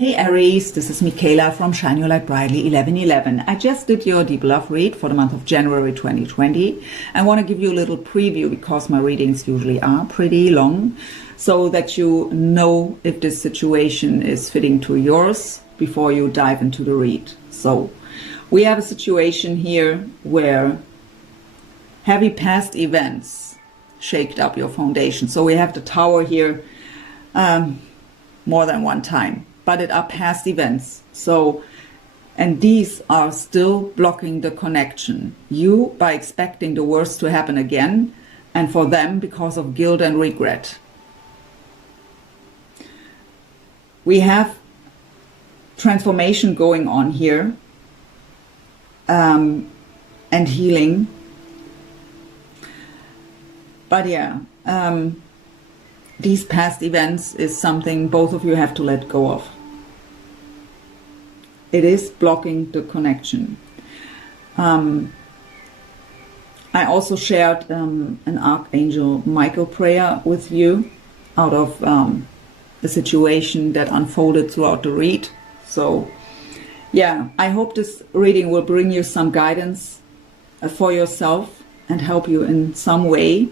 Hey Aries, this is Michaela from Shine Your Light Brightly 1111. I just did your deep love read for the month of January 2020. I want to give you a little preview because my readings usually are pretty long, so that you know if this situation is fitting to yours before you dive into the read. So we have a situation here where heavy past events shaked up your foundation. So we have the Tower here more than one time. But it are past events. So, and these are still blocking the connection. You by expecting the worst to happen again, and for them because of guilt and regret. We have transformation going on here, and healing. But yeah, these past events is something both of you have to let go of. It is blocking the connection. I also shared an Archangel Michael prayer with you out of the situation that unfolded throughout the read. So yeah, I hope this reading will bring you some guidance for yourself and help you in some way.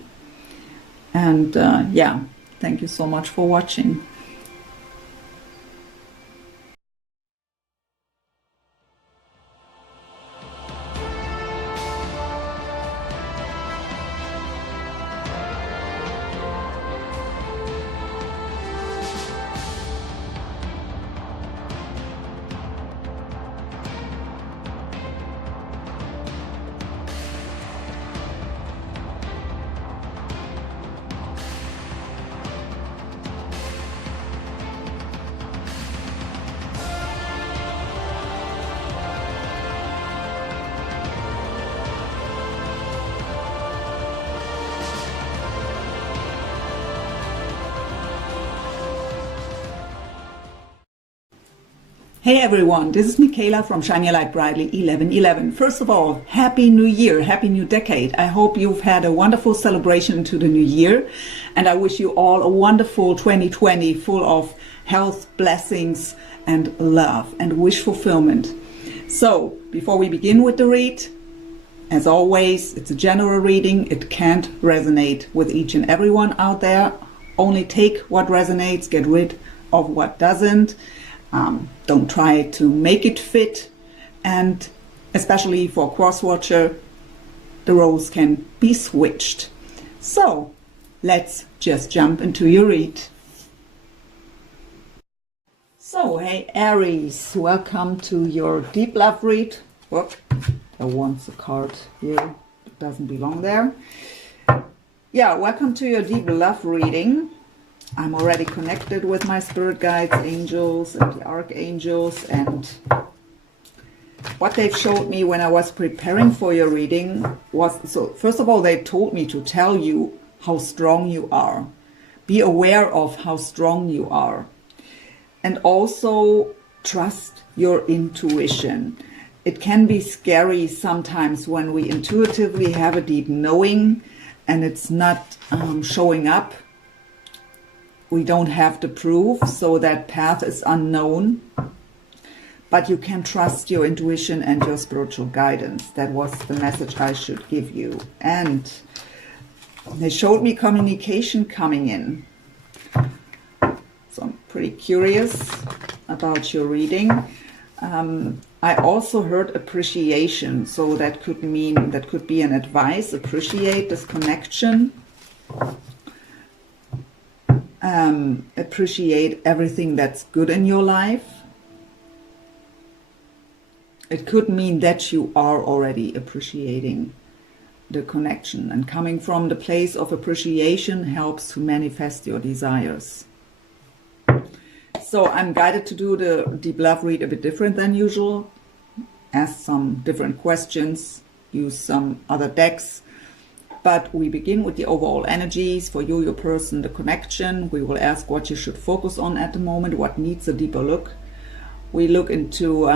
And yeah, thank you so much for watching. Hey everyone, this is Michaela from Shine Your Light Brightly 1111. First of all, Happy New Year, Happy New Decade. I hope you've had a wonderful celebration to the new year, and I wish you all a wonderful 2020 full of health, blessings, and love and wish fulfillment. So, before we begin with the read, as always, it's a general reading. It can't resonate with each and everyone out there. Only take what resonates, get rid of what doesn't. Don't try to make it fit, and especially for cross-watcher, the roles can be switched. So let's just jump into your read. So hey Aries, welcome to your deep love read. Whoop, there wants a card here, it doesn't belong there. Yeah, welcome to your deep love reading. I'm already connected with my spirit guides, angels, and the archangels, and what they've showed me when I was preparing for your reading was, so first of all, they told me to tell you how strong you are. Be aware of how strong you are. And also trust your intuition. It can be scary sometimes when we intuitively have a deep knowing and it's not showing up. We don't have the proof, so that path is unknown. But you can trust your intuition and your spiritual guidance. That was the message I should give you. And they showed me communication coming in. So I'm pretty curious about your reading. I also heard appreciation. So that could mean, that could be an advice. Appreciate this connection. Appreciate everything that's good in your life. It could mean that you are already appreciating the connection, and coming from the place of appreciation helps to manifest your desires. So I'm guided to do the deep love read a bit different than usual. Ask some different questions, use some other decks. But we begin with the overall energies for you, your person, the connection. We will ask what you should focus on at the moment, what needs a deeper look. We look into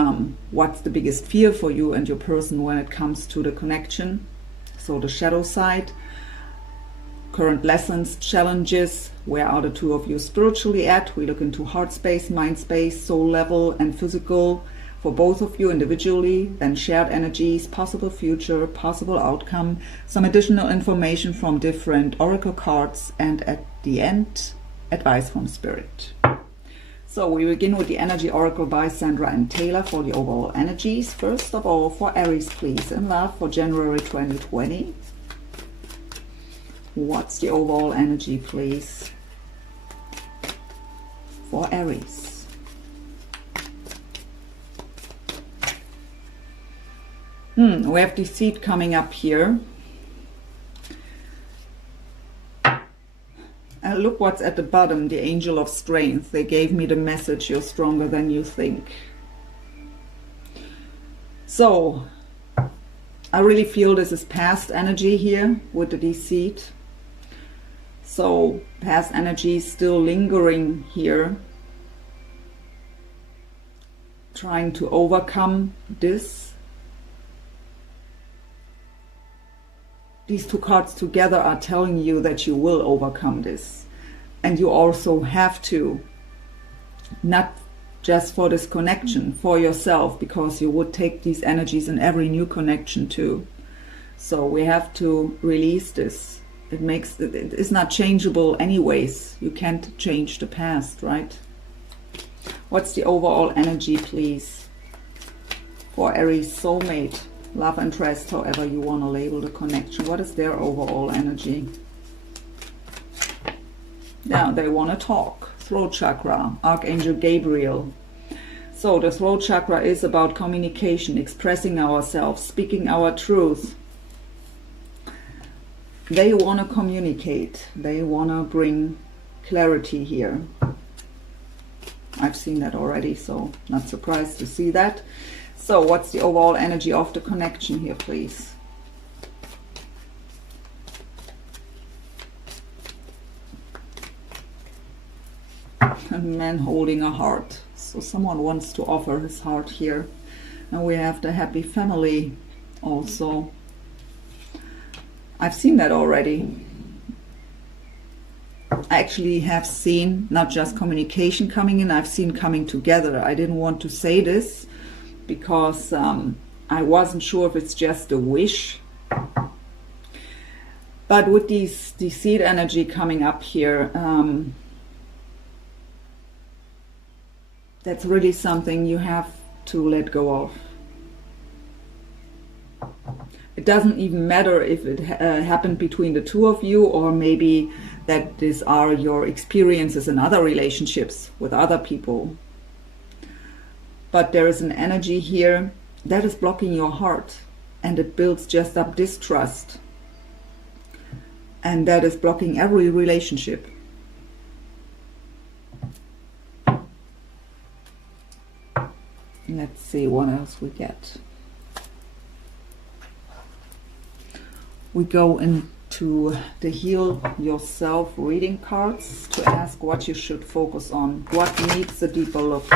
what's the biggest fear for you and your person when it comes to the connection. So the shadow side. current lessons, challenges. Where are the two of you spiritually at? We look into heart space, mind space, soul level, and physical for both of you individually. Then shared energies, possible future, possible outcome, some additional information from different oracle cards, and at the end, advice from spirit. So we begin with the energy oracle by Sandra and Taylor for the overall energies. First of all, for Aries, please, in love for January 2020. What's the overall energy, please, for Aries? We have deceit coming up here. Look what's at the bottom, the angel of strength. They gave me the message, you're stronger than you think. So I really feel this is past energy here with the deceit. So past energy still lingering here, trying to overcome this. These two cards together are telling you that you will overcome this. And you also have to, not just for this connection, for yourself, because you would take these energies in every new connection too. So we have to release this. It's not changeable anyways. You can't change the past, right? What's the overall energy, please, for Aries soulmate? Love interest, however you want to label the connection. What is their overall energy? Yeah, they want to talk. Throat chakra, Archangel Gabriel. So the throat chakra is about communication, expressing ourselves, speaking our truth. They want to communicate. They want to bring clarity here. I've seen that already, so not surprised to see that. So what's the overall energy of the connection here, please? A man holding a heart. So someone wants to offer his heart here. And we have the happy family also. I've seen that already. I actually have seen not just communication coming in, I've seen coming together. I didn't want to say this because I wasn't sure if it's just a wish. But with these deceit energy coming up here, that's really something you have to let go of. It doesn't even matter if it happened between the two of you, or maybe that these are your experiences in other relationships with other people. But there is an energy here that is blocking your heart, and it builds just up distrust. And that is blocking every relationship. Let's see what else we get. We go into the Heal Yourself reading cards to ask what you should focus on. What needs a deeper look?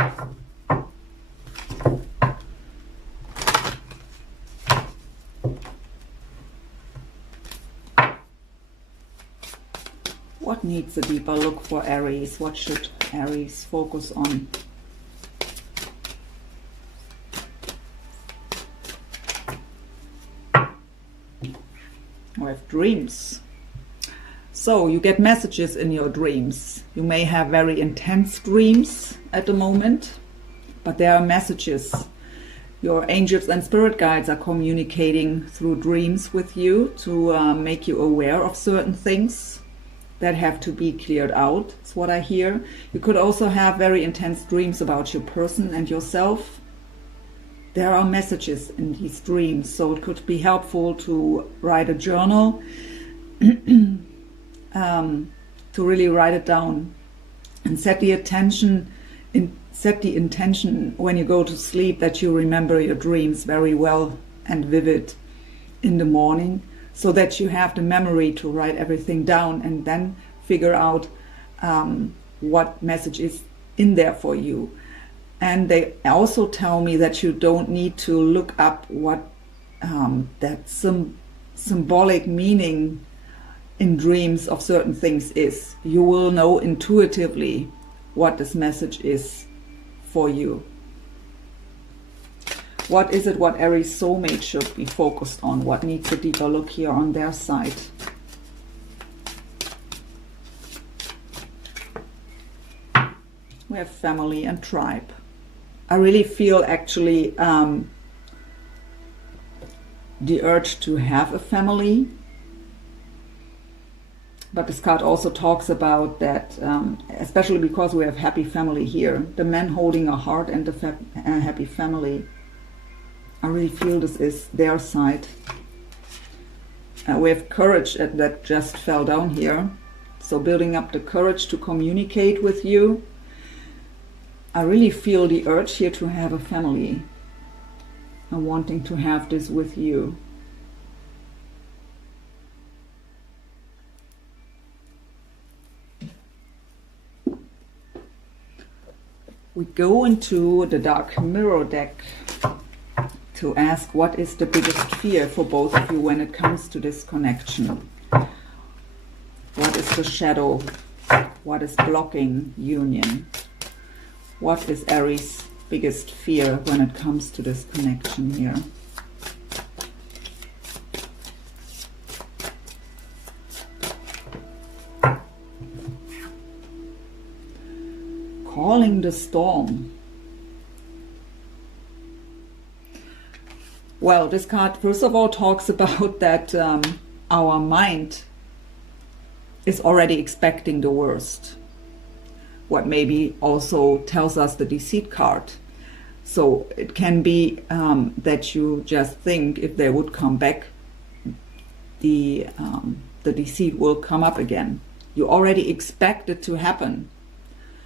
What needs a deeper look for Aries? What should Aries focus on? We have dreams. So you get messages in your dreams. You may have very intense dreams at the moment, but there are messages. Your angels and spirit guides are communicating through dreams with you to make you aware of certain things that have to be cleared out. That's what I hear. You could also have very intense dreams about your person and yourself. There are messages in these dreams, so it could be helpful to write a journal, to really write it down and set the intention when you go to sleep that you remember your dreams very well and vivid in the morning, so that you have the memory to write everything down and then figure out what message is in there for you. And they also tell me that you don't need to look up what that symbolic meaning in dreams of certain things is, you will know intuitively what this message is for you. What is it what Aries soulmate should be focused on? What needs a deeper look here on their side? We have family and tribe. I really feel actually the urge to have a family. But this card also talks about that, especially because we have happy family here. The man holding a heart and the happy family. I really feel this is their side. We have courage that just fell down here. So building up the courage to communicate with you. I really feel the urge here to have a family. I'm wanting to have this with you. We go into the Dark Mirror deck to ask what is the biggest fear for both of you when it comes to this connection. What is the shadow? What is blocking union? What is Aries' biggest fear when it comes to this connection here? Calling the storm. Well, this card first of all talks about that our mind is already expecting the worst. What maybe also tells us the deceit card. So it can be that you just think if they would come back, the deceit will come up again. You already expect it to happen.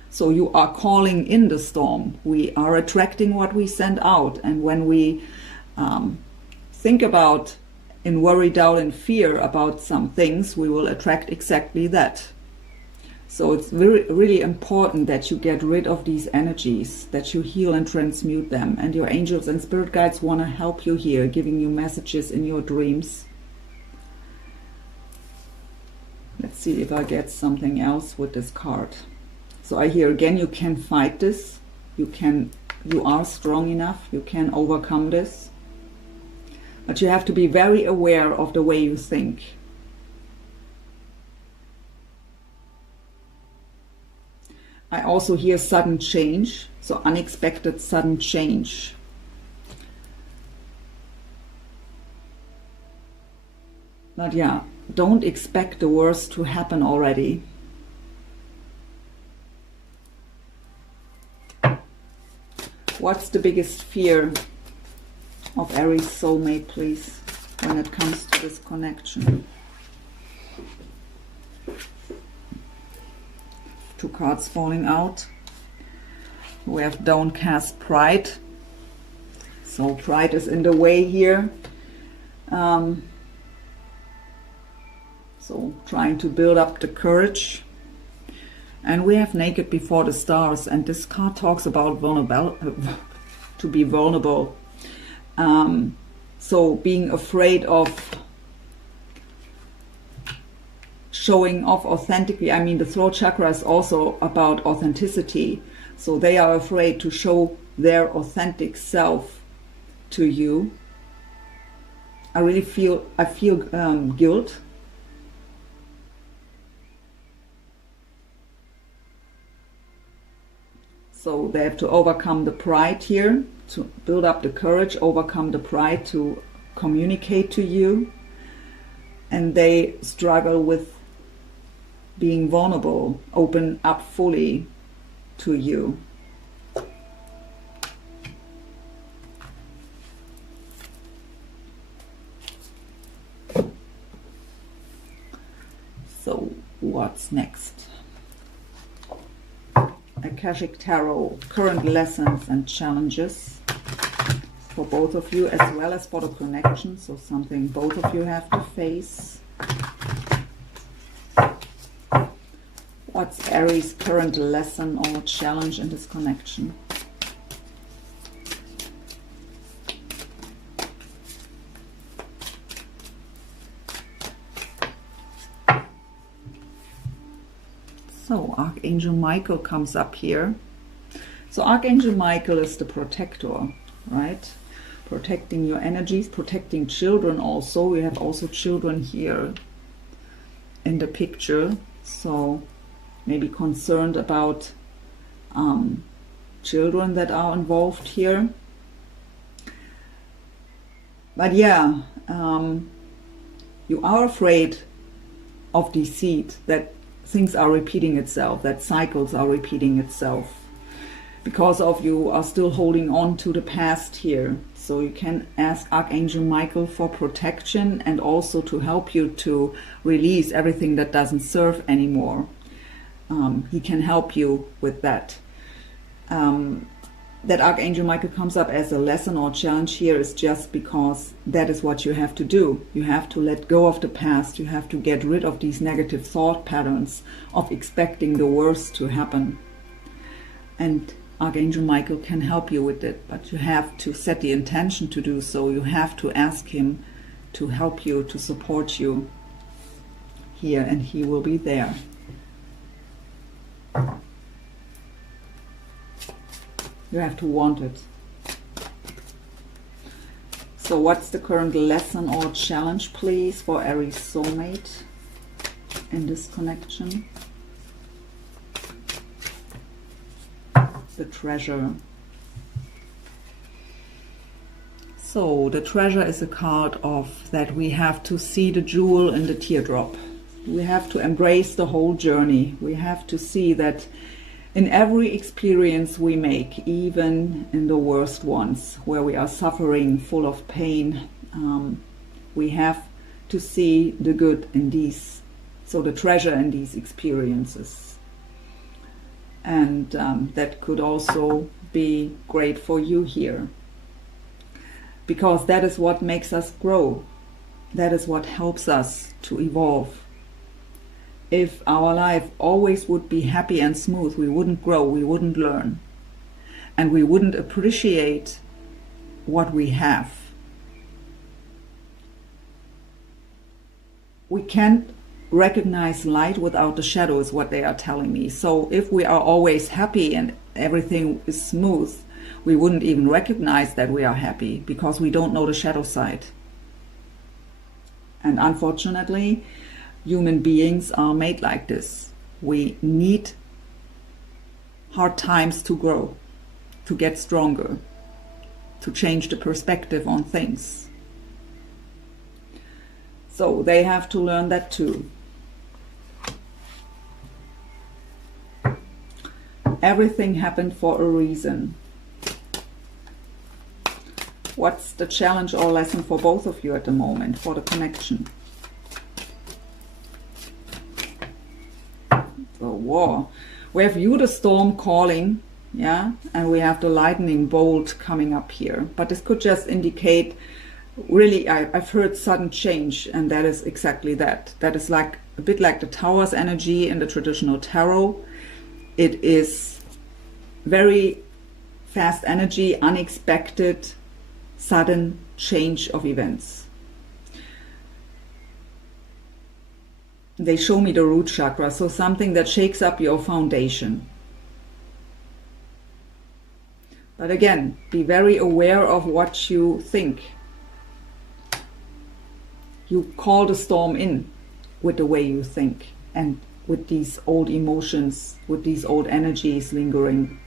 So you are calling in the storm. We are attracting what we send out. And when we think about in worry, doubt, and fear about some things, we will attract exactly that. So it's really important that you get rid of these energies, that you heal and transmute them. And your angels and spirit guides want to help you here, giving you messages in your dreams. Let's see if I get something else with this card. So I hear again, you can fight this. You are strong enough. You can overcome this. But you have to be very aware of the way you think. I also hear sudden change, so unexpected sudden change. But yeah, don't expect the worst to happen already. What's the biggest fear of Aries soulmate, please, when it comes to this connection? Two cards falling out. We have downcast pride. So pride is in the way here. So trying to build up the courage. And we have naked before the stars. And this card talks about vulnerable, to be vulnerable. So being afraid of showing off authentically. I mean, the throat chakra is also about authenticity. So they are afraid to show their authentic self to you. I feel guilt. So they have to overcome the pride here, to build up the courage, overcome the pride to communicate to you. And they struggle with being vulnerable, open up fully to you. So what's next? Akashic Tarot, current lessons and challenges for both of you as well as for the connection. So something both of you have to face. What's Aries' current lesson or challenge in this connection? So Archangel Michael comes up here. So Archangel Michael is the protector, right? Protecting your energies, protecting children also. We have also children here in the picture. So maybe concerned about children that are involved here. But yeah, you are afraid of deceit, that things are repeating itself, that cycles are repeating itself. Because of you are still holding on to the past here. So you can ask Archangel Michael for protection and also to help you to release everything that doesn't serve anymore. He can help you with that. That Archangel Michael comes up as a lesson or challenge here is just because that is what you have to do. You have to let go of the past. You have to get rid of these negative thought patterns of expecting the worst to happen. And Archangel Michael can help you with it, but you have to set the intention to do so. You have to ask him to help you, to support you here, and he will be there. You have to want it. So what's the current lesson or challenge, please, for Aries soulmate in this connection? The treasure. So the treasure is a card of that we have to see the jewel in the teardrop. We have to embrace the whole journey. We have to see that in every experience we make, even in the worst ones, where we are suffering, full of pain, we have to see the good in these, so the treasure in these experiences. And that could also be great for you here, because that is what makes us grow. That is what helps us to evolve. If our life always would be happy and smooth, we wouldn't grow, we wouldn't learn, and we wouldn't appreciate what we have. We can't recognize light without the shadow, is what they are telling me. So if we are always happy and everything is smooth, we wouldn't even recognize that we are happy, because we don't know the shadow side. And unfortunately, human beings are made like this. We need hard times to grow, to get stronger, to change the perspective on things. So they have to learn that too. Everything happened for a reason. What's the challenge or lesson for both of you at the moment, for the connection? The war. We have you, the storm, calling, yeah, and we have the lightning bolt coming up here. But this could just indicate, really, I've heard sudden change, and that is exactly that. That is like a bit like the Tower's energy in the traditional tarot. It is very fast energy, unexpected, sudden change of events. They show me the root chakra, so something that shakes up your foundation. But again, be very aware of what you think. You call the storm in with the way you think, and with these old emotions, with these old energies lingering.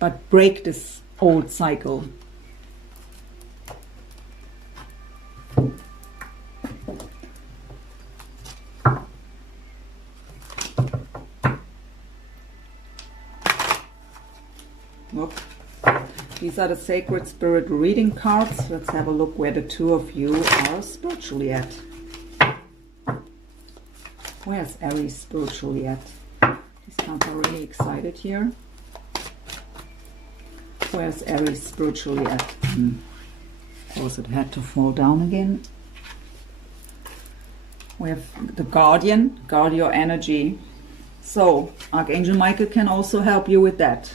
But break this old cycle. Look, these are the Sacred Spirit reading cards. Let's have a look where the two of you are spiritually at. Where's Aries spiritually at? These cards are really excited here. Where's Aries spiritually at? Of course, it had to fall down again. We have the Guardian, guard your energy. So, Archangel Michael can also help you with that.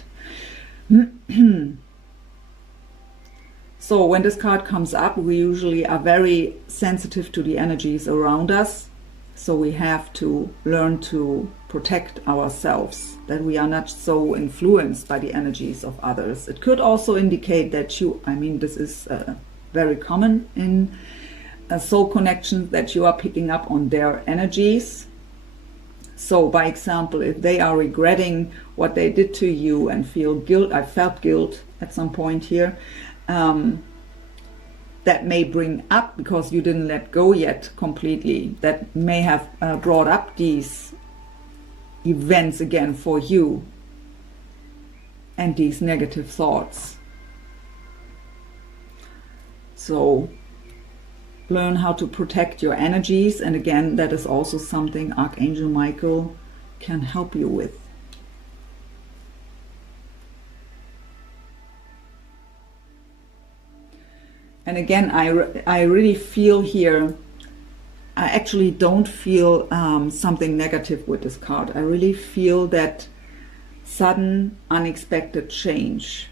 So, when this card comes up, we usually are very sensitive to the energies around us. So we have to learn to protect ourselves, that we are not so influenced by the energies of others. It could also indicate that you, I mean, this is very common in soul connections, that you are picking up on their energies. So by example, if they are regretting what they did to you and feel guilt, I felt guilt at some point here, that may bring up, because you didn't let go yet completely, that may have brought up these events again for you and these negative thoughts. So learn how to protect your energies, and again, that is also something Archangel Michael can help you with. And again, I really feel here, I actually don't feel something negative with this card. I really feel that sudden, unexpected change.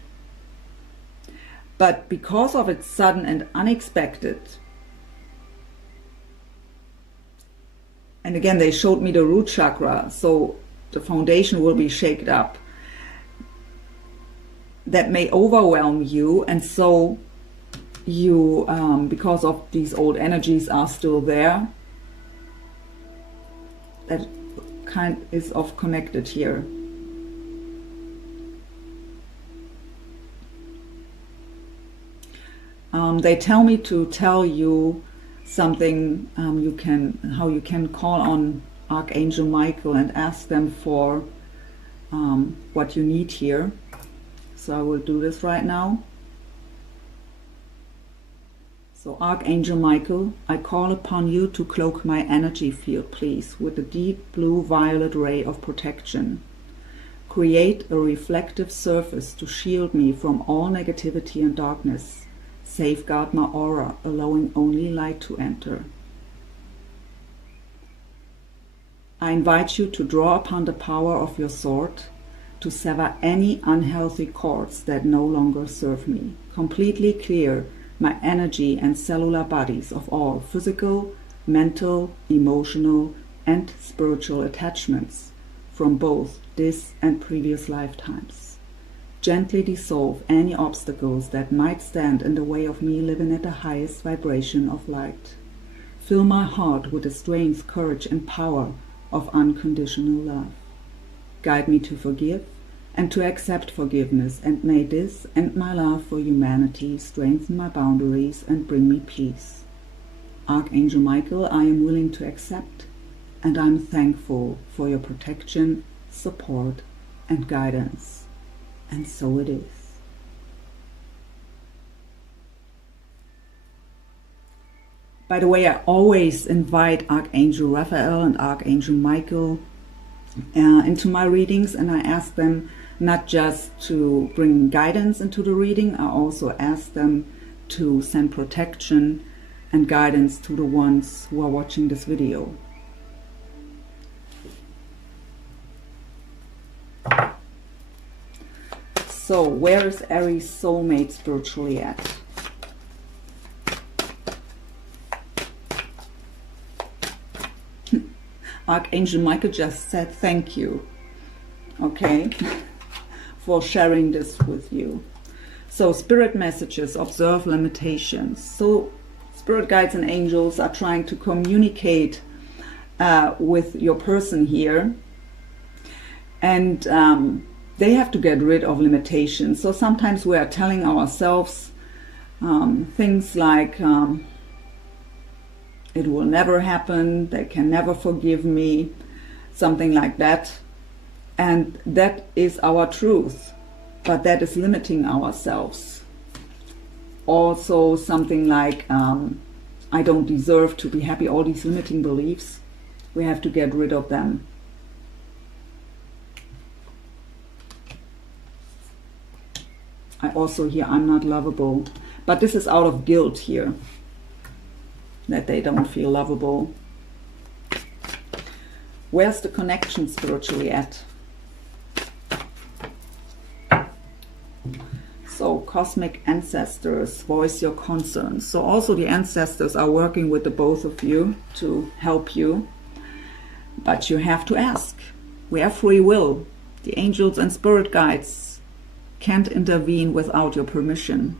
But because of its sudden and unexpected, and again, they showed me the root chakra, so the foundation will be shaken up. That may overwhelm you, and so you, because of these old energies are still there, that kind is of connected here. They tell me to tell you something, how you can call on Archangel Michael and ask them for what you need here. So I will do this right now. So Archangel Michael, I call upon you to cloak my energy field, please, with a deep blue-violet ray of protection. Create a reflective surface to shield me from all negativity and darkness. Safeguard my aura, allowing only light to enter. I invite you to draw upon the power of your sword to sever any unhealthy cords that no longer serve me. Completely clear my energy and cellular bodies of all physical, mental, emotional, and spiritual attachments from both this and previous lifetimes. Gently dissolve any obstacles that might stand in the way of me living at the highest vibration of light. Fill my heart with the strength, courage, and power of unconditional love. Guide me to forgive and to accept forgiveness, and may this and my love for humanity strengthen my boundaries and bring me peace. Archangel Michael, I am willing to accept, and I am thankful for your protection, support, and guidance. And so it is. By the way, I always invite Archangel Raphael and Archangel Michael into my readings, and I ask them not just to bring guidance into the reading, I also ask them to send protection and guidance to the ones who are watching this video. So, where is Aries soulmate spiritually at? Archangel Michael just said thank you, okay, for sharing this with you. So, spirit messages, observe limitations. So, spirit guides and angels are trying to communicate with your person here, and they have to get rid of limitations. So sometimes we are telling ourselves things like, it will never happen, they can never forgive me, something like that. And that is our truth, but that is limiting ourselves. Also something like, I don't deserve to be happy, all these limiting beliefs, we have to get rid of them. I also hear I'm not lovable, but this is out of guilt here, that they don't feel lovable. Where's the connection spiritually at? So, cosmic ancestors, voice your concerns. So also the ancestors are working with the both of you to help you. But you have to ask. We have free will. The angels and spirit guides can't intervene without your permission.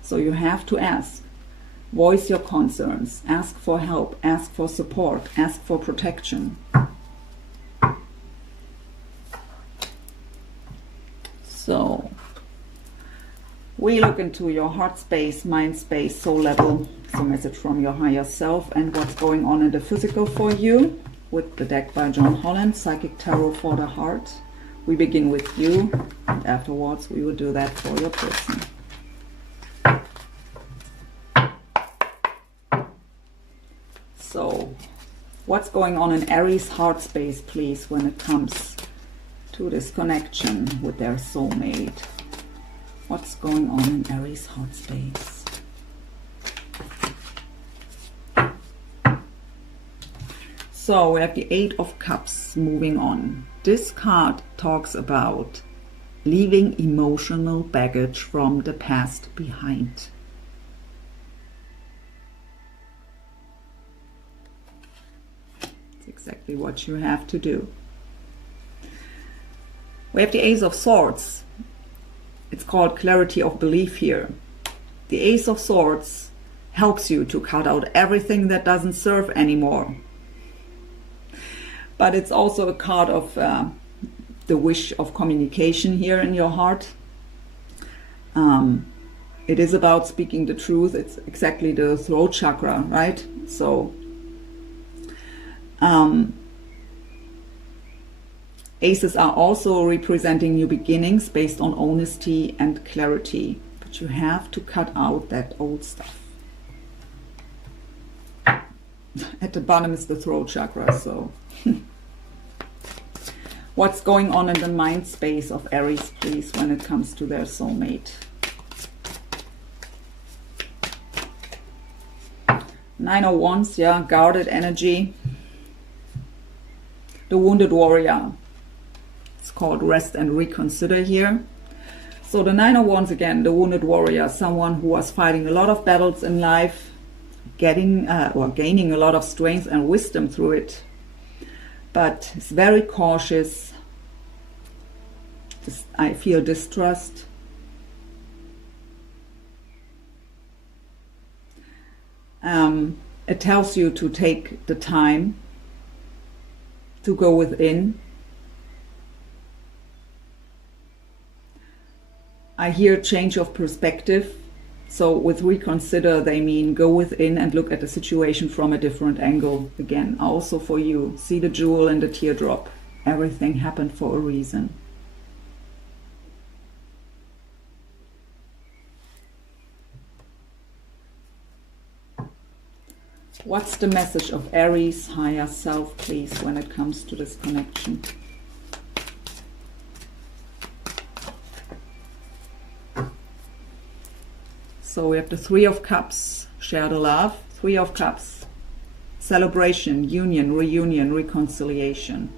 So you have to ask. Voice your concerns. Ask for help. Ask for support. Ask for protection. So we look into your heart space, mind space, soul level. It's a message from your higher self and what's going on in the physical for you with the deck by John Holland, Psychic Tarot for the Heart. We begin with you, and afterwards we will do that for your person. So, what's going on in Aries heart space, please, when it comes to this connection with their soulmate? What's going on in Aries heart space? So we have the Eight of Cups moving on. This card talks about leaving emotional baggage from the past behind. It's exactly what you have to do. We have the Ace of Swords. It's called clarity of belief here. The Ace of Swords helps you to cut out everything that doesn't serve anymore. But it's also a card of the wish of communication here in your heart. It is about speaking the truth. It's exactly the throat chakra, right? So aces are also representing new beginnings based on honesty and clarity. But you have to cut out that old stuff. At the bottom is the throat chakra, so... What's going on in the mind space of Aries, please, when it comes to their soulmate? Nine of Wands, yeah, guarded energy. The Wounded Warrior. It's called Rest and Reconsider here. So the Nine of Wands, again, the Wounded Warrior, someone who was fighting a lot of battles in life, gaining a lot of strength and wisdom through it, but is very cautious. I feel distrust. It tells you to take the time to go within. I hear change of perspective. So with reconsider, they mean go within and look at the situation from a different angle. Again, also for you. See the jewel and the teardrop. Everything happened for a reason. What's the message of Aries higher self, please, when it comes to this connection? So we have the Three of Cups, share the love. Three of Cups, celebration, union, reunion, reconciliation.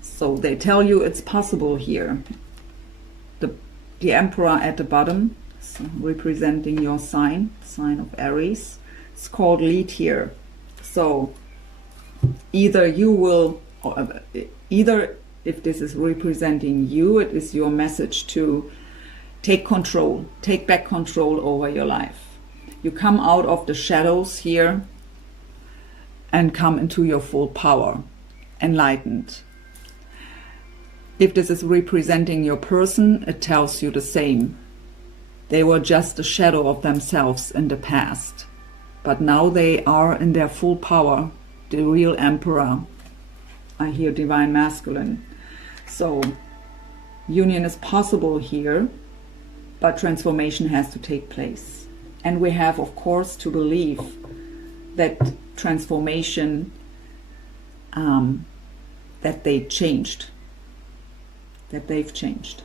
So they tell you it's possible here. The Emperor at the bottom, so representing your sign of Aries. It's called lead here. So either you will, either if this is representing you, it is your message to take control, take back control over your life. You come out of the shadows here and come into your full power, enlightened. If this is representing your person, it tells you the same. They were just a shadow of themselves in the past, but now they are in their full power, the real emperor. I hear divine masculine. So union is possible here, but transformation has to take place. And we have, of course, to believe that transformation, that they changed, that they've changed.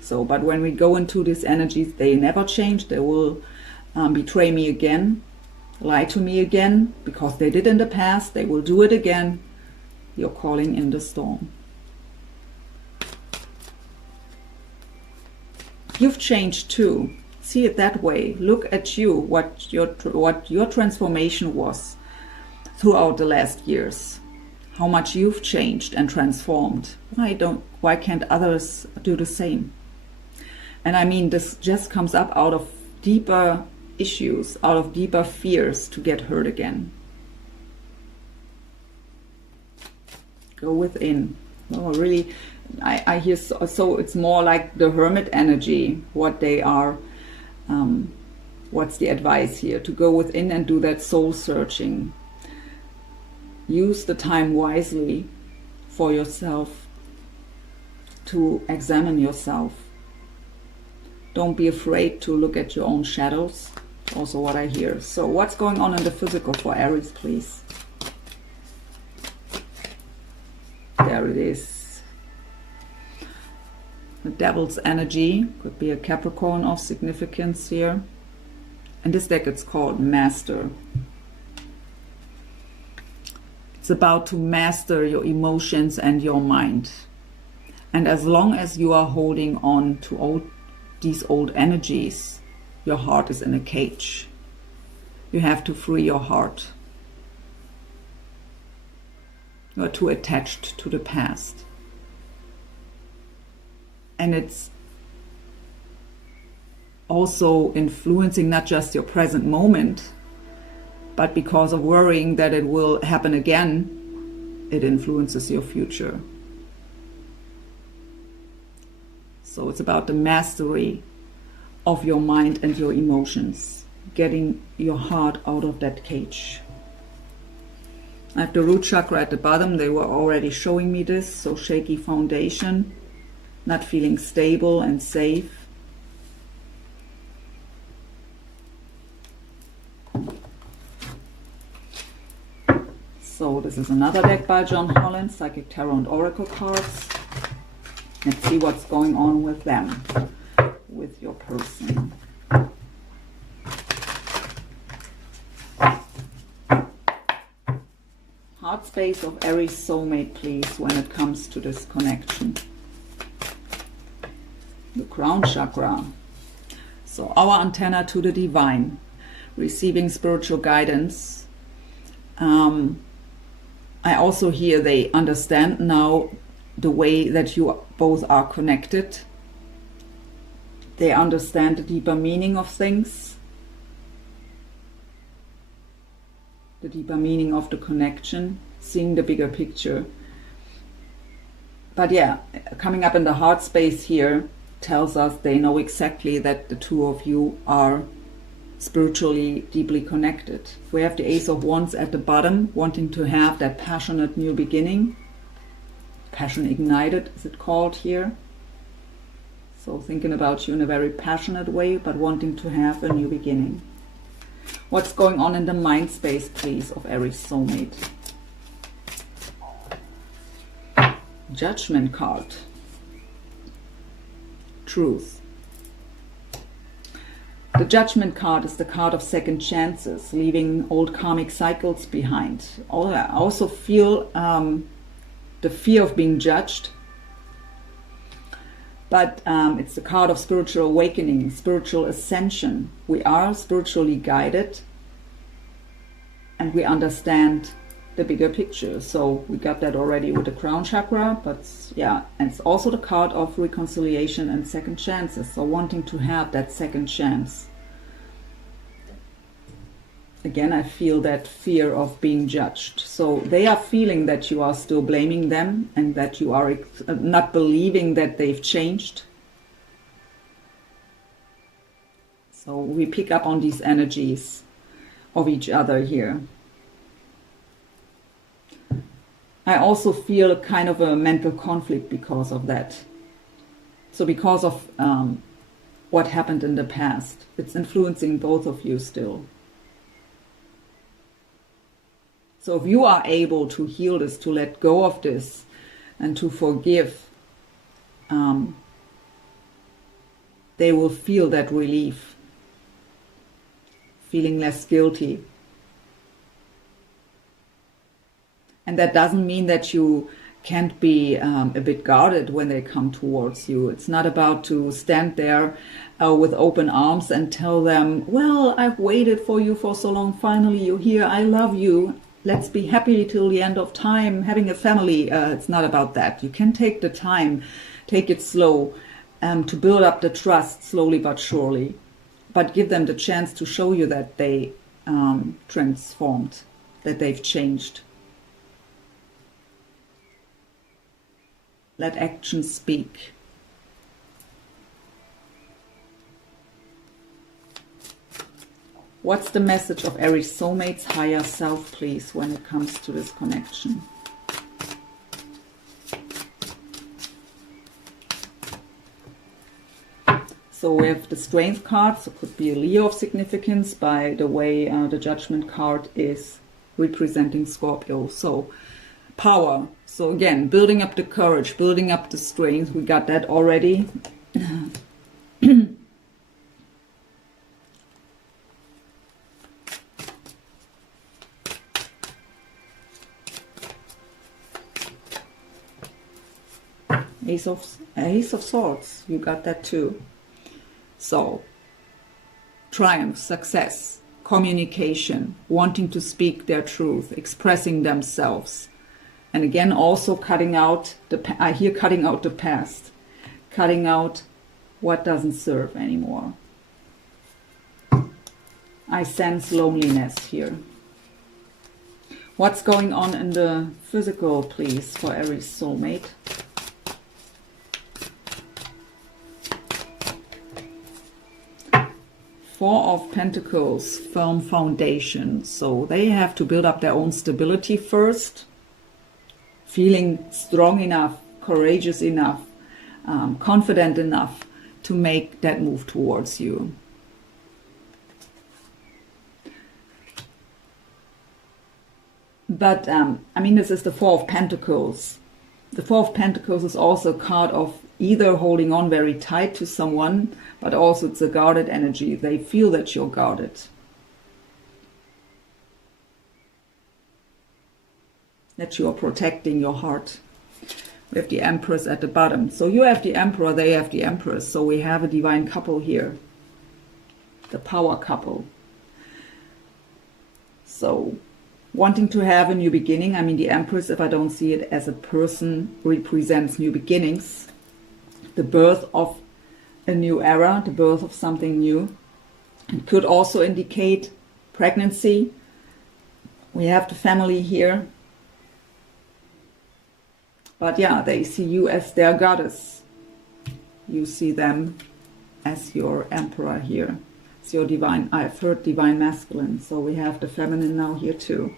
So, but when we go into these energies, they never change. They will betray me again, lie to me again, because they did in the past. They will do it again. You're calling in the storm. You've changed too. see it that way. Look at you, what your transformation was throughout the last years. How much you've changed and transformed. Why can't others do the same? And I mean, this just comes up out of deeper issues, out of deeper fears to get hurt again. Go within. Oh, really, I hear so it's more like the hermit energy, what they are. What's the advice here? To go within and do that soul searching. Use the time wisely for yourself, to examine yourself. Don't be afraid to look at your own shadows. Also what I hear. So what's going on in the physical for Aries, please? There it is. The devil's energy. Could be a Capricorn of significance here. In this deck it's called Master. It's about to master your emotions and your mind. And as long as you are holding on to these old energies, your heart is in a cage. You have to free your heart. You are too attached to the past. And it's also influencing not just your present moment, but because of worrying that it will happen again, it influences your future. So it's about the mastery of your mind and your emotions, getting your heart out of that cage. I have the root chakra at the bottom. They were already showing me this. So shaky foundation, not feeling stable and safe. So this is another deck by John Holland, Psychic Tarot and Oracle cards. Let's see what's going on with them, with your person. Heart space of Aries soulmate, please, when it comes to this connection. The crown chakra. So our antenna to the divine, receiving spiritual guidance. I also hear they understand now the way that you both are connected. They understand the deeper meaning of things, the deeper meaning of the connection, seeing the bigger picture. But yeah, coming up in the heart space here tells us they know exactly that the two of you are spiritually deeply connected. We have the Ace of Wands at the bottom, wanting to have that passionate new beginning. Passion ignited, is it called here? So thinking about you in a very passionate way, but wanting to have a new beginning. What's going on in the mind space, please, of Aries soulmate? Judgment card. Truth. The Judgment card is the card of second chances, leaving old karmic cycles behind. I also feel the fear of being judged, but it's the card of spiritual awakening, spiritual ascension. We are spiritually guided and we understand the bigger picture. So we got that already with the crown chakra, but yeah, and it's also the card of reconciliation and second chances. So wanting to have that second chance. Again, I feel that fear of being judged. So they are feeling that you are still blaming them and that you are not believing that they've changed. So we pick up on these energies of each other here. I also feel a kind of a mental conflict because of that. So because of what happened in the past, it's influencing both of you still. So if you are able to heal this, to let go of this, and to forgive, they will feel that relief, feeling less guilty. And that doesn't mean that you can't be a bit guarded when they come towards you. It's not about to stand there with open arms and tell them, well, I've waited for you for so long, finally you're here, I love you, let's be happy till the end of time, having a family. It's not about that. You can take the time, take it slow, to build up the trust slowly but surely, but give them the chance to show you that they transformed, that they've changed. Let actions speak. What's the message of Aries soulmate's higher self, please, when it comes to this connection? So we have the Strength card, so it could be a Leo of significance by the way the Judgment card is representing Scorpio. So power. So again, building up the courage, building up the strength. We got that already. Ace of Swords. You got that too. So triumph, success, communication, wanting to speak their truth, expressing themselves. And again, also cutting out I hear cutting out the past, cutting out what doesn't serve anymore. I sense loneliness here. What's going on in the physical, please, for Aries soulmate? Four of Pentacles, firm foundation. So they have to build up their own stability first. Feeling strong enough, courageous enough, confident enough to make that move towards you. But, I mean, this is the Four of Pentacles. The Four of Pentacles is also a card of either holding on very tight to someone, but also it's a guarded energy. They feel that you're guarded. That you are protecting your heart. We have the Empress at the bottom. So you have the Emperor, they have the Empress. So we have a divine couple here. The power couple. So wanting to have a new beginning. I mean, the Empress, if I don't see it as a person, represents new beginnings. The birth of a new era, the birth of something new. It could also indicate pregnancy. We have the family here. But yeah, they see you as their goddess. You see them as your emperor here. It's your divine, I've heard divine masculine. So we have the feminine now here too.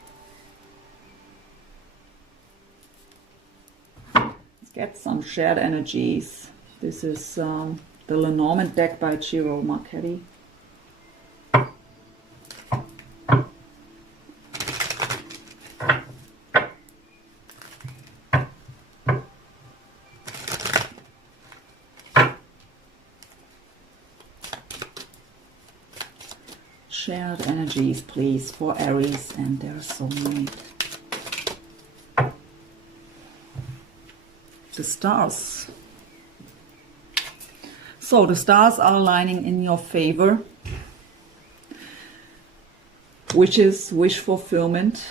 Let's get some shared energies. This is the Lenormand deck by Ciro Marchetti. Shared energies, please, for Aries and their soulmate. The stars. So the stars are aligning in your favor. Wishes, wish fulfillment,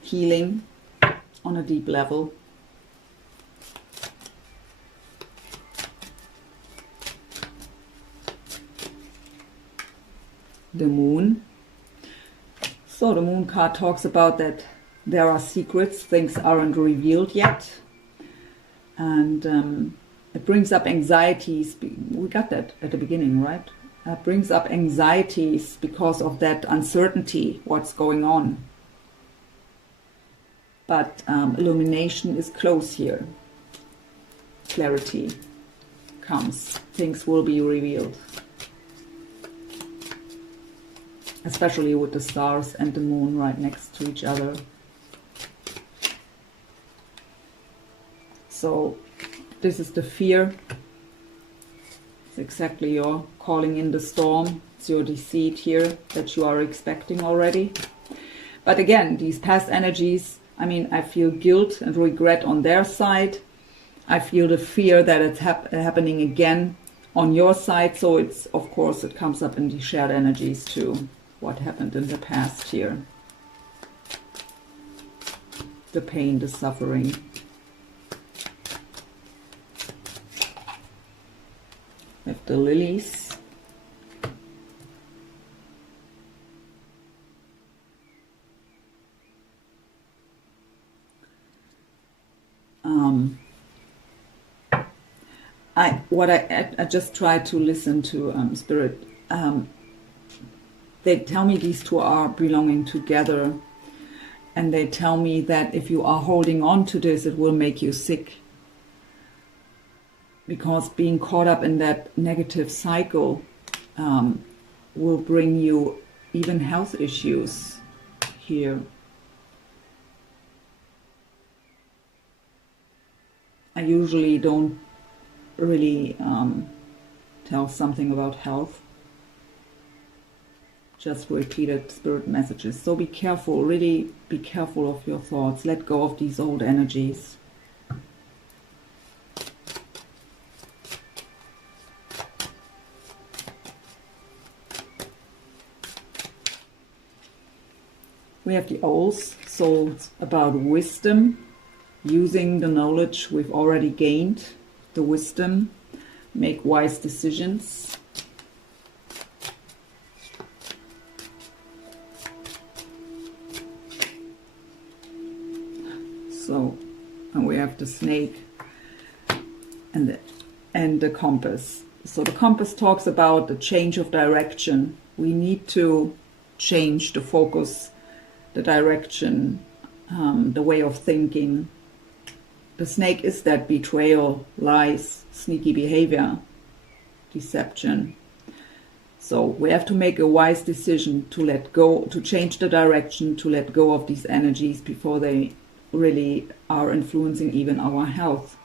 healing on a deep level. The moon. So the moon card talks about that there are secrets, things aren't revealed yet. And it brings up anxieties. We got that at the beginning, right? It brings up anxieties because of that uncertainty, what's going on. But illumination is close here. Clarity comes. Things will be revealed. Especially with the stars and the moon right next to each other. So this is the fear. It's exactly your calling in the storm. It's your deceit here that you are expecting already. But again, these past energies I mean, I feel guilt and regret on their side. I feel the fear that it's happening again on your side. So it's, of course, it comes up in the shared energies too. What happened in the past here. The pain, the suffering. With the lilies. I just try to listen to Spirit. They tell me these two are belonging together, and they tell me that if you are holding on to this, it will make you sick, because being caught up in that negative cycle will bring you even health issues here. I usually don't really tell something about health, just repeated spirit messages. So be careful, really be careful of your thoughts. Let go of these old energies. We have the Owls, so it's about wisdom, using the knowledge we've already gained, the wisdom, make wise decisions. So, and we have the snake and the compass. So the compass talks about the change of direction. We need to change the focus, the direction, the way of thinking. The snake is that betrayal, lies, sneaky behavior, deception. So we have to make a wise decision to let go, to change the direction, to let go of these energies before they really are influencing even our health.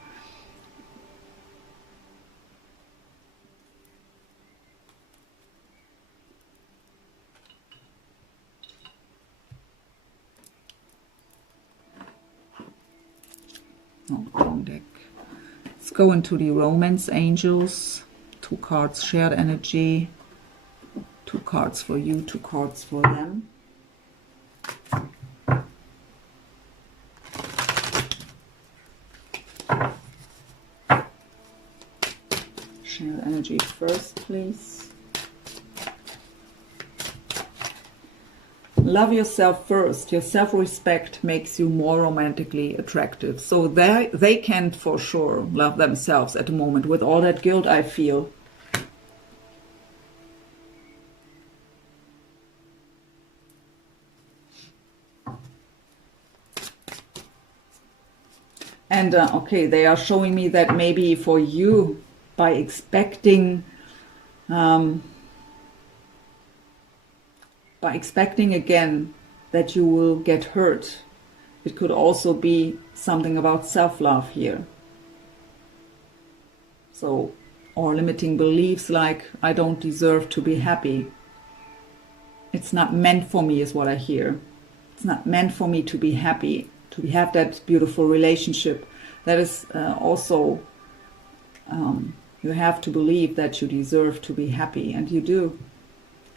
Oh, wrong deck. Let's go into the Romance Angels. 2 cards, shared energy. 2 cards for you, 2 cards for them. Shared energy first, please. Love yourself first. Your self-respect makes you more romantically attractive. So they can for sure love themselves at the moment with all that guilt I feel. And okay, they are showing me that maybe for you, by expecting again that you will get hurt. It could also be something about self-love here. So, or limiting beliefs like, I don't deserve to be happy. It's not meant for me is what I hear. It's not meant for me to be happy, to have that beautiful relationship. That is also, you have to believe that you deserve to be happy, and you do.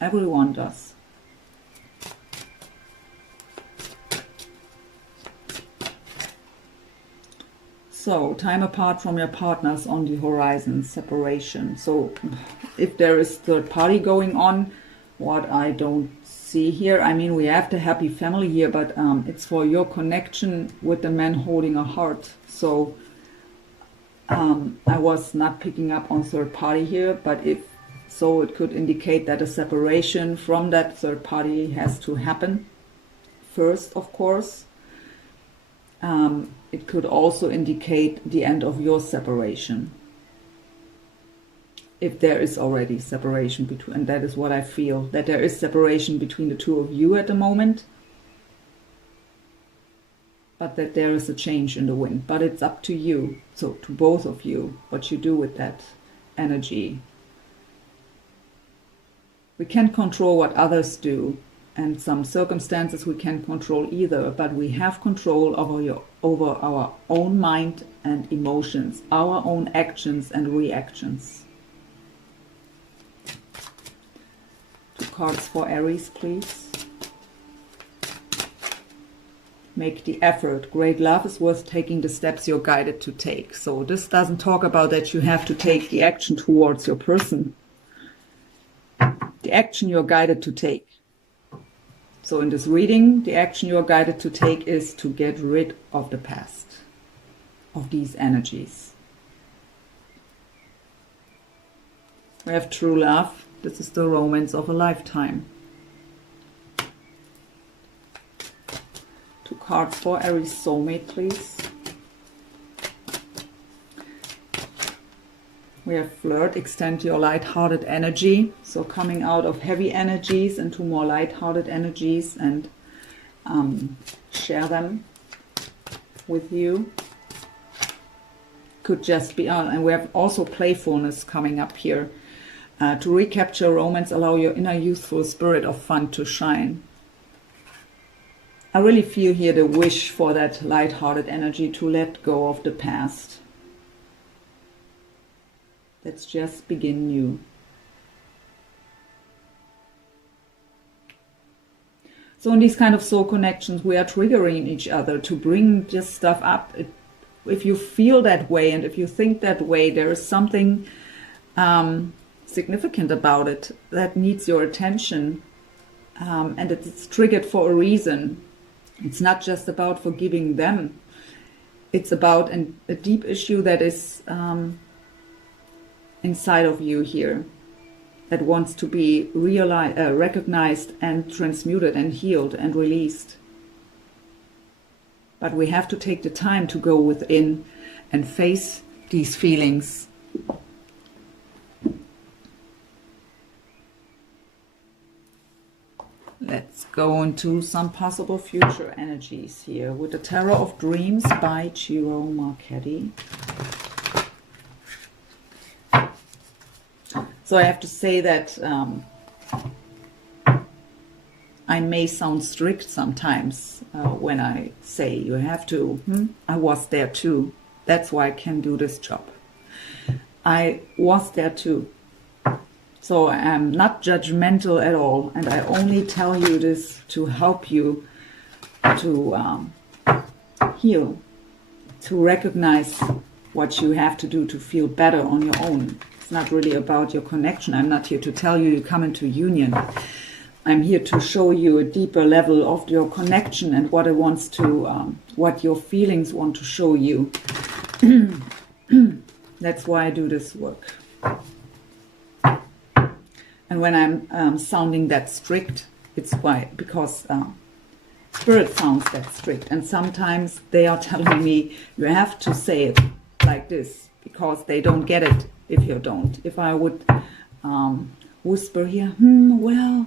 Everyone does. So, time apart from your partners on the horizon, separation. So, if there is third party going on, what I don't see here, I mean, we have the happy family here, but it's for your connection with the man holding a heart. So, I was not picking up on third party here, but if so, it could indicate that a separation from that third party has to happen first, of course. It could also indicate the end of your separation. If there is already separation between, and that is what I feel, that there is separation between the two of you at the moment, but that there is a change in the wind. But it's up to you, so to both of you, what you do with that energy. We can't control what others do, and some circumstances we can't control either, but we have control over our own mind and emotions, our own actions and reactions. 2 cards for Aries, please. Make the effort. Great love is worth taking the steps you're guided to take. So this doesn't talk about that you have to take the action towards your person. The action you're guided to take. So in this reading, the action you're guided to take is to get rid of the past, of these energies. We have true love. This is the romance of a lifetime. 2 cards for Aries soulmate, please. We have flirt, extend your light-hearted energy. So coming out of heavy energies into more light-hearted energies, and share them with you. Could just be, and we have also playfulness coming up here. To recapture romance, allow your inner youthful spirit of fun to shine. I really feel here the wish for that light-hearted energy to let go of the past. Let's just begin new. So in these kind of soul connections, we are triggering each other to bring just stuff up. If you feel that way and if you think that way, there is something significant about it that needs your attention, and it's triggered for a reason. It's not just about forgiving them. It's about a deep issue that is inside of you here, that wants to be recognized and transmuted and healed and released. But we have to take the time to go within and face these feelings. Let's go into some possible future energies here with the Tarot of Dreams by Ciro Marchetti. So I have to say that I may sound strict sometimes when I say you have to. I was there too. That's why I can do this job. I was there too. So I am not judgmental at all, and I only tell you this to help you to heal, to recognize what you have to do to feel better on your own. It's not really about your connection. I'm not here to tell you come into union. I'm here to show you a deeper level of your connection and what it wants to, what your feelings want to show you. That's why I do this work. And when I'm sounding that strict, it's because Spirit sounds that strict. And sometimes they are telling me, you have to say it like this, because they don't get it if you don't. If I would whisper here, well,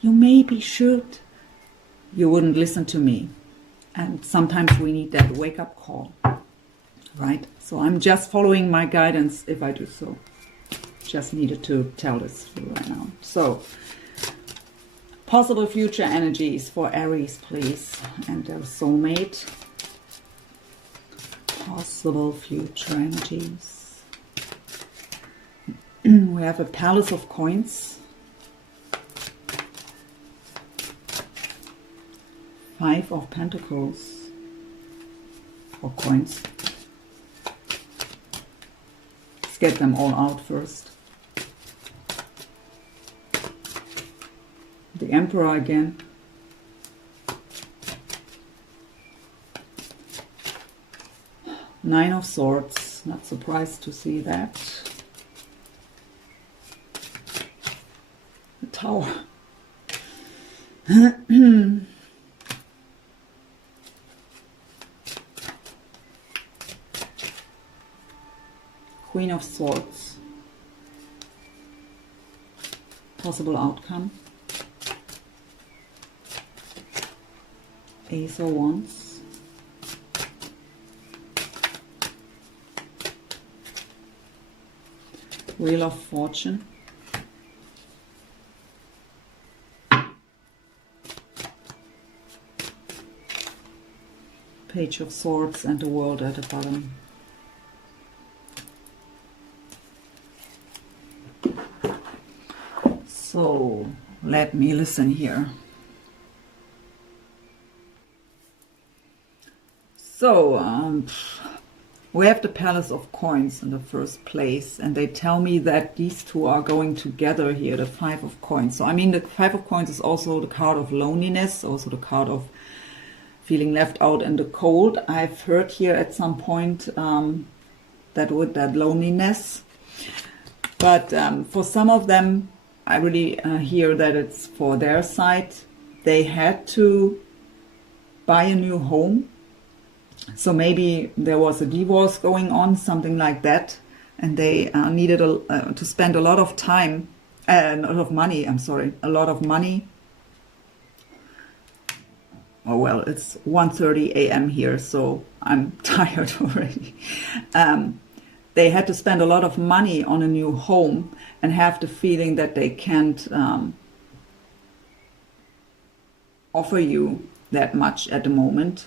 you maybe should, you wouldn't listen to me. And sometimes we need that wake-up call, right? So I'm just following my guidance if I do so. Just needed to tell this to you right now. So, possible future energies for Aries, please, and their soulmate. Possible future energies. We have a Palace of Coins. 5 of Pentacles. Or coins. Let's get them all out first. The Emperor again. Nine of Swords. Not surprised to see that. The Tower. Queen of Swords. Possible outcome. Ace of Wands. Wheel of Fortune. Page of Swords and the World at the bottom. So let me listen here. So we have the Palace of Coins in the first place, and they tell me that these two are going together here, the Five of Coins. So I mean, the Five of Coins is also the card of loneliness, also the card of feeling left out in the cold. I've heard here at some point that with that loneliness, but for some of them, I really hear that it's for their side. They had to buy a new home. So maybe there was a divorce going on, something like that, and they needed to spend a lot of time, a lot of money, a lot of money. Oh well, it's 1:30 a.m. here, so I'm tired already. They had to spend a lot of money on a new home and have the feeling that they can't offer you that much at the moment.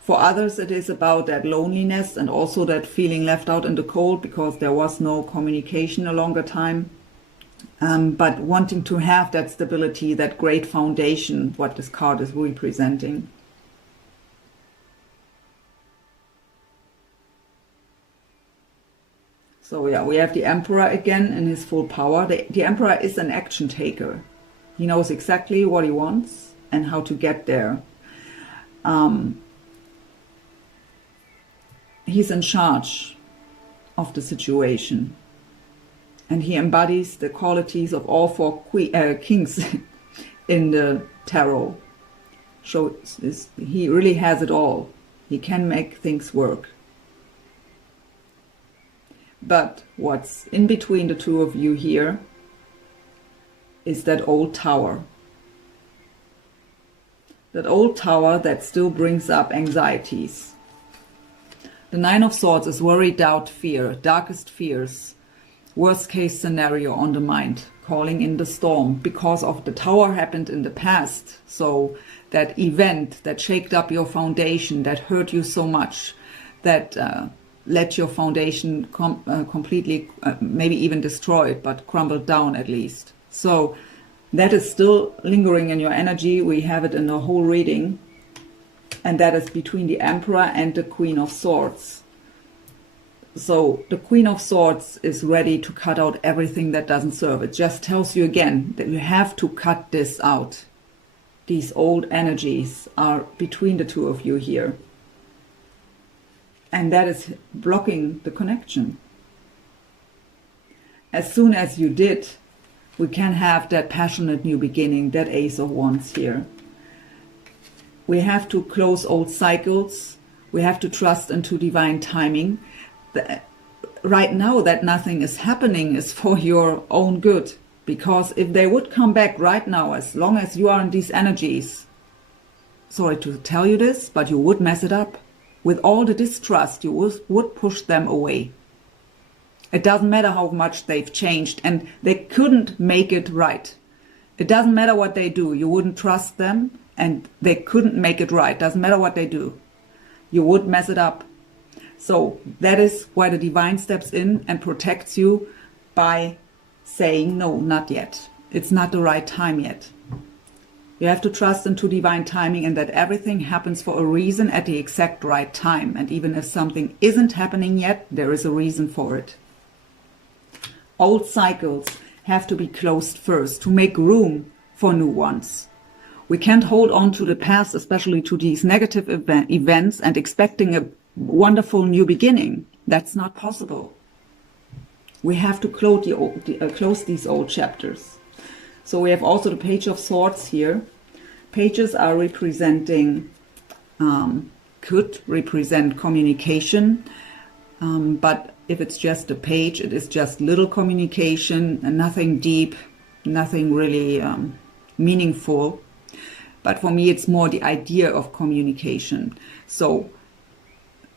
For others, it is about that loneliness and also that feeling left out in the cold because there was no communication a longer time. But wanting to have that stability, that great foundation, what this card is representing. So yeah, we have the Emperor again in his full power. The Emperor is an action taker. He knows exactly what he wants and how to get there. He's in charge of the situation, and he embodies the qualities of all four kings in the tarot. So he really has it all. He can make things work. But what's in between the two of you here is that old tower. That old tower that still brings up anxieties. The Nine of Swords is worry, doubt, fear, darkest fears, worst case scenario on the mind, calling in the storm, because of the tower happened in the past. So that event that shaked up your foundation, that hurt you so much, that let your foundation completely, maybe even destroyed, but crumbled down at least. So that is still lingering in your energy. We have it in the whole reading. And that is between the Emperor and the Queen of Swords. So the Queen of Swords is ready to cut out everything that doesn't serve. It just tells you again that you have to cut this out. These old energies are between the two of you here. And that is blocking the connection. As soon as you did, we can have that passionate new beginning, that Ace of Wands here. We have to close old cycles. We have to trust into divine timing. Right now that nothing is happening is for your own good. Because if they would come back right now, as long as you are in these energies, sorry to tell you this, but you would mess it up. With all the distrust, you would push them away. It doesn't matter how much they've changed, and they couldn't make it right. It doesn't matter what they do. You wouldn't trust them, and they couldn't make it right. Doesn't matter what they do. You would mess it up. So that is why the divine steps in and protects you by saying, no, not yet. It's not the right time yet. You have to trust into divine timing and that everything happens for a reason at the exact right time. And even if something isn't happening yet, there is a reason for it. Old cycles have to be closed first to make room for new ones. We can't hold on to the past, especially to these negative events, and expecting a wonderful new beginning. That's not possible. We have to close these old chapters. So we have also the Page of Swords here. Pages are representing, could represent communication, but if it's just a page, it is just little communication and nothing deep, nothing really meaningful. But for me, it's more the idea of communication. So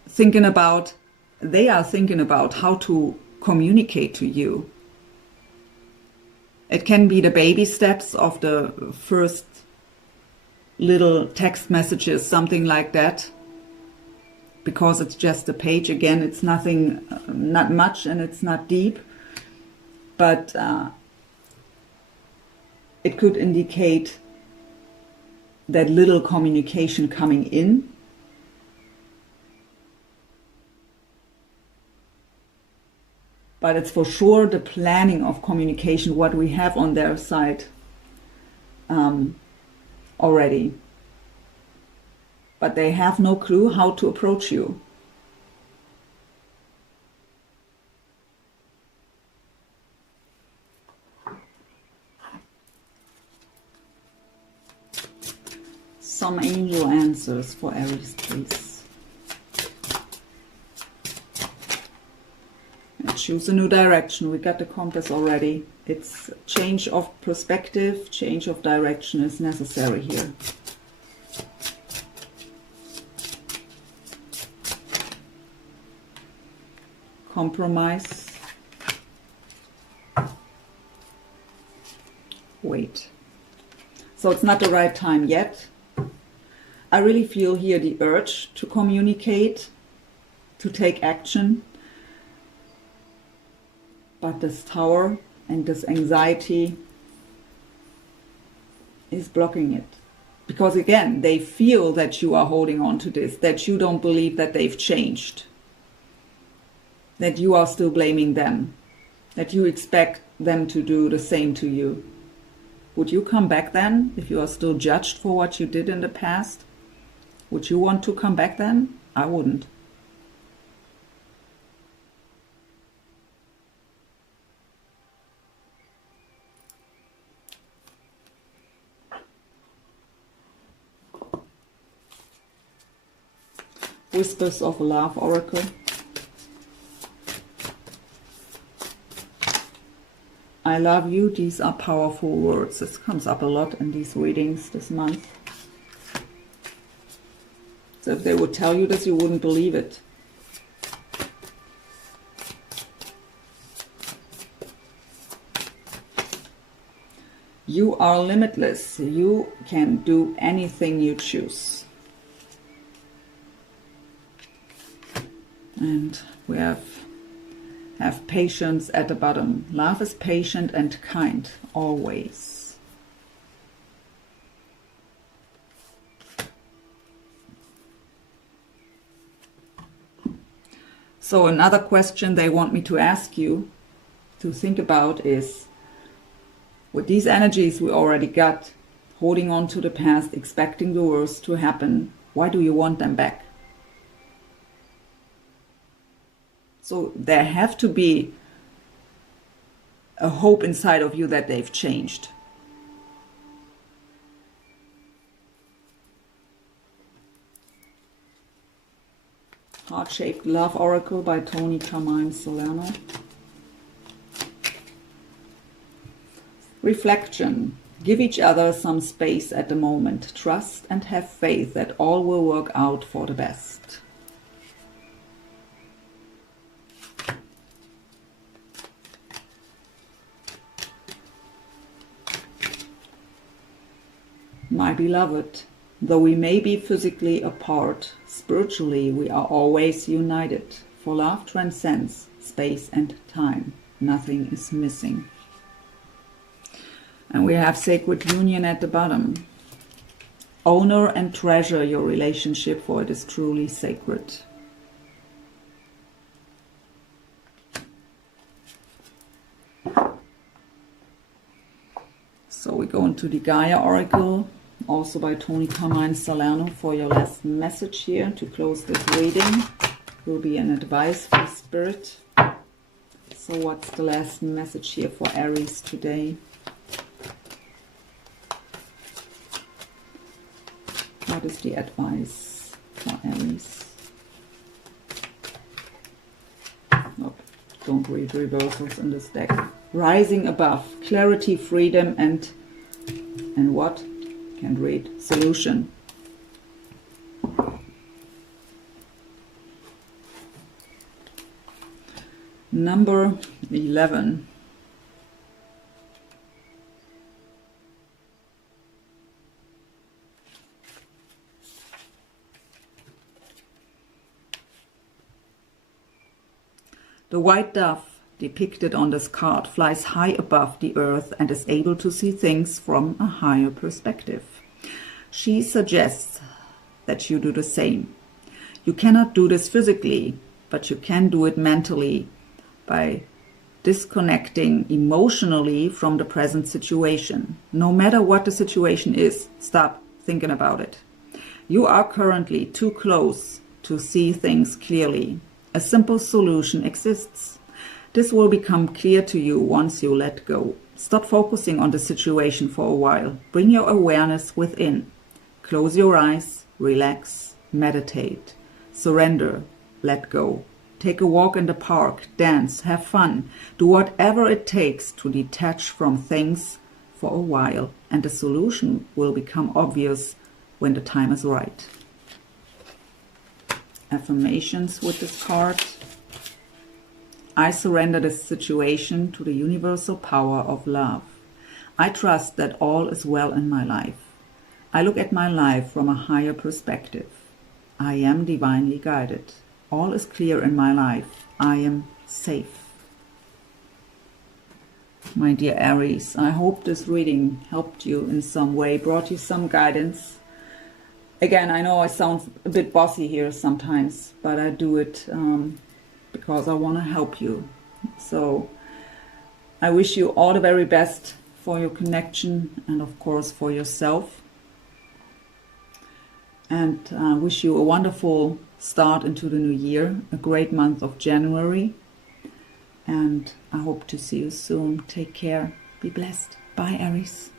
they are thinking about how to communicate to you. It can be the baby steps of the first little text messages, something like that. because it's just a page. Again, it's nothing, not much, and it's not deep, but it could indicate that little communication coming in. But it's for sure the planning of communication, what we have on their side already. But they have no clue how to approach you. Some angel answers for Aries, please. And choose a new direction. We got the compass already. It's change of perspective, change of direction is necessary here. Compromise. Wait. So it's not the right time yet. I really feel here the urge to communicate, to take action. But this tower and this anxiety is blocking it. Because again, they feel that you are holding on to this, that you don't believe that they've changed, that you are still blaming them, that you expect them to do the same to you. Would you come back then if you are still judged for what you did in the past? Would you want to come back then? I wouldn't. Whispers of Love Oracle. I love you. These are powerful words. This comes up a lot in these readings this month. So if they would tell you this, you wouldn't believe it. You are limitless. You can do anything you choose. And we have patience at the bottom. Love is patient and kind, always. So another question they want me to ask you to think about is, with these energies we already got, holding on to the past, expecting the worst to happen, why do you want them back? So there have to be a hope inside of you that they've changed. Heart-Shaped Love Oracle by Tony Carmine Salerno. Reflection. Give each other some space at the moment. Trust and have faith that all will work out for the best. My beloved, though we may be physically apart, spiritually we are always united, for love transcends space and time. Nothing is missing. And we have Sacred Union at the bottom. Honor and treasure your relationship, for it is truly sacred. So we go into the Gaia Oracle, also by Tony Carmine Salerno, for your last message here to close this reading. Will be an advice from Spirit. So what's the last message here for Aries today? What is the advice for Aries? Nope, don't read reversals in this deck. Rising above, clarity, freedom, and what? Can't read. Solution. Number 11. The white dove depicted on this card flies high above the earth and is able to see things from a higher perspective. She suggests that you do the same. You cannot do this physically, but you can do it mentally by disconnecting emotionally from the present situation. No matter what the situation is, stop thinking about it. You are currently too close to see things clearly. A simple solution exists. This will become clear to you once you let go. Stop focusing on the situation for a while. Bring your awareness within. Close your eyes, relax, meditate, surrender, let go. Take a walk in the park, dance, have fun. Do whatever it takes to detach from things for a while, and the solution will become obvious when the time is right. Affirmations with this card. I surrender this situation to the universal power of love. I trust that all is well in my life. I look at my life from a higher perspective. I am divinely guided. All is clear in my life. I am safe. My dear Aries, I hope this reading helped you in some way, brought you some guidance. Again, I know I sound a bit bossy here sometimes, but I do it because I want to help you. So I wish you all the very best for your connection and of course for yourself. And wish you a wonderful start into the new year, a great month of January. And I hope to see you soon. Take care. Be blessed. Bye, Aries.